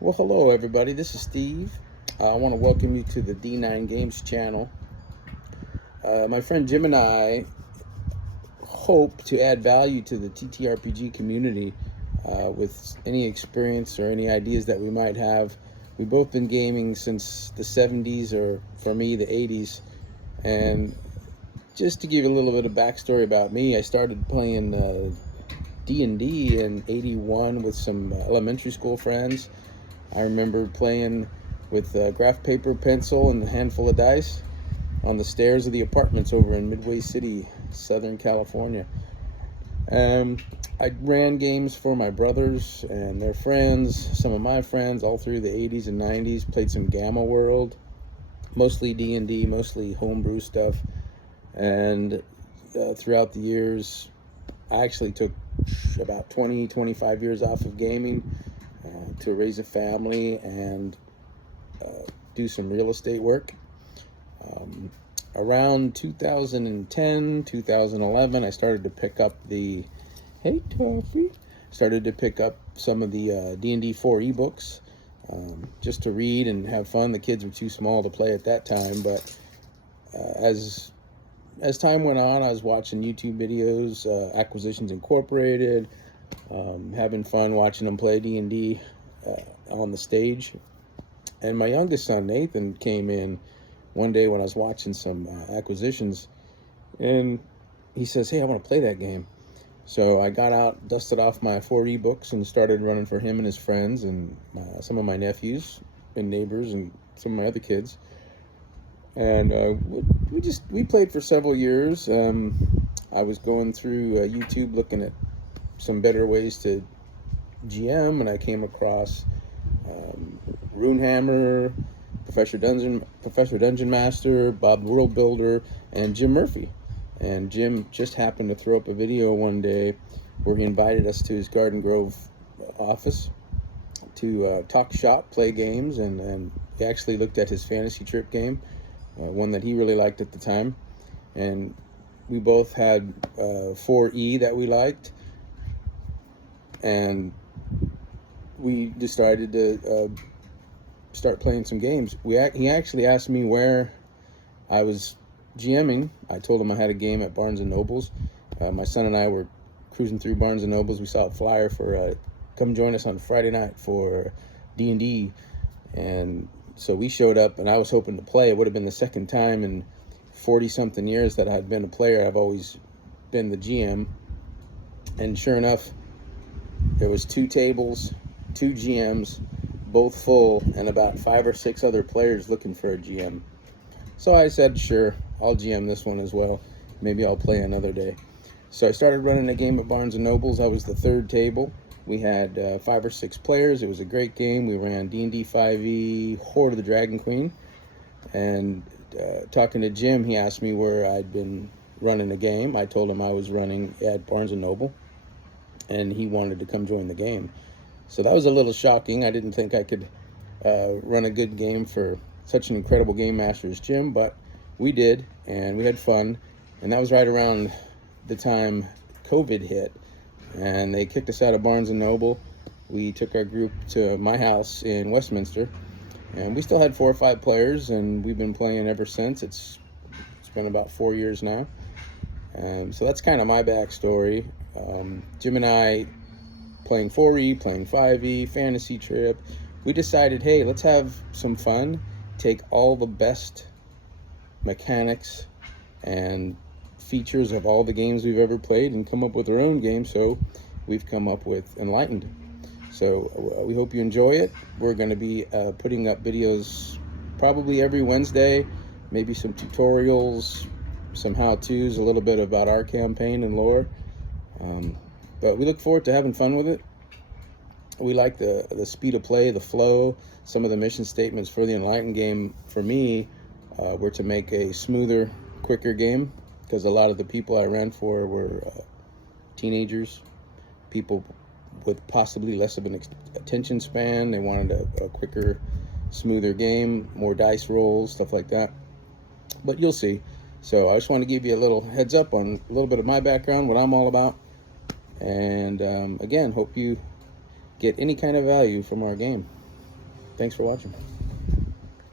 Well, hello everybody. This is Steve. I want to welcome you to the D9 Games channel. My friend Jim and I hope to add value to the TTRPG community with any experience or any ideas that we might have. We've both been gaming since the 70s, or for me, the 80s. And just to give you a little bit of backstory about me, I started playing D&D in 81 with some elementary school friends. I remember playing with graph paper, pencil, and a handful of dice on the stairs of the apartments over in Midway City, Southern California. I ran games for my brothers and their friends, some of my friends, all through the 80s and 90s. Played some Gamma World, mostly D&D, mostly homebrew stuff. And throughout the years, I actually took about 25 years off of gaming to raise a family and do some real estate work. Around 2010, 2011, I started to pick up started to pick up some of the D&D 4 ebooks just to read and have fun. The kids were too small to play at that time, but as time went on, I was watching YouTube videos, Acquisitions Incorporated, having fun watching them play D&D on the stage. And my youngest son, Nathan, came in one day when I was watching some Acquisitions, and he says, "Hey, I want to play that game." So I got out, dusted off my 4 ebooks, and started running for him and his friends and some of my nephews and neighbors and some of my other kids. And we played for several years. I was going through YouTube looking at some better ways to GM, and I came across Runehammer, Professor Dungeon Master, Bob the World Builder, and Jim Murphy. And Jim just happened to throw up a video one day where he invited us to his Garden Grove office to talk shop, play games, and he actually looked at his fantasy trip game, one that he really liked at the time. And we both had 4E that we liked, and we decided to start playing some games. He actually asked me where I was GMing. I told him I had a game at Barnes & Nobles. My son and I were cruising through Barnes & Nobles. We saw a flyer for come join us on Friday night for D&D. And so we showed up, and I was hoping to play. It would have been the second time in 40-something years that I had been a player. I've always been the GM. And sure enough, there was 2 tables, 2 GMs, both full, and about 5 or 6 other players looking for a GM. So I said, sure, I'll GM this one as well. Maybe I'll play another day. So I started running a game at Barnes & Nobles. I was the 3rd table. We had 5 or 6 players. It was a great game. We ran D&D 5e, Horde of the Dragon Queen. And talking to Jim, he asked me where I'd been running a game. I told him I was running at Barnes & Noble, and he wanted to come join the game. So that was a little shocking. I didn't think I could run a good game for such an incredible game master as Jim, but we did, and we had fun. And that was right around the time COVID hit, and they kicked us out of Barnes & Noble. We took our group to my house in Westminster, and we still had 4 or 5 players, and we've been playing ever since. It's been about 4 years now. So that's kind of my backstory. Jim and I, playing 4E, playing 5E, fantasy trip, we decided, hey, let's have some fun, take all the best mechanics and features of all the games we've ever played and come up with our own game. So we've come up with Enlightened. So we hope you enjoy it. We're going to be putting up videos probably every Wednesday, maybe some tutorials, some how-tos, a little bit about our campaign and lore. But we look forward to having fun with it. We like the speed of play, the flow. Some of the mission statements for the Enlightened game, for me, were to make a smoother, quicker game, because a lot of the people I ran for were teenagers, people with possibly less of an attention span. They wanted a quicker, smoother game, more dice rolls, stuff like that. But you'll see. So I just want to give you a little heads up on a little bit of my background, what I'm all about. And again, hope you get any kind of value from our game. Thanks for watching.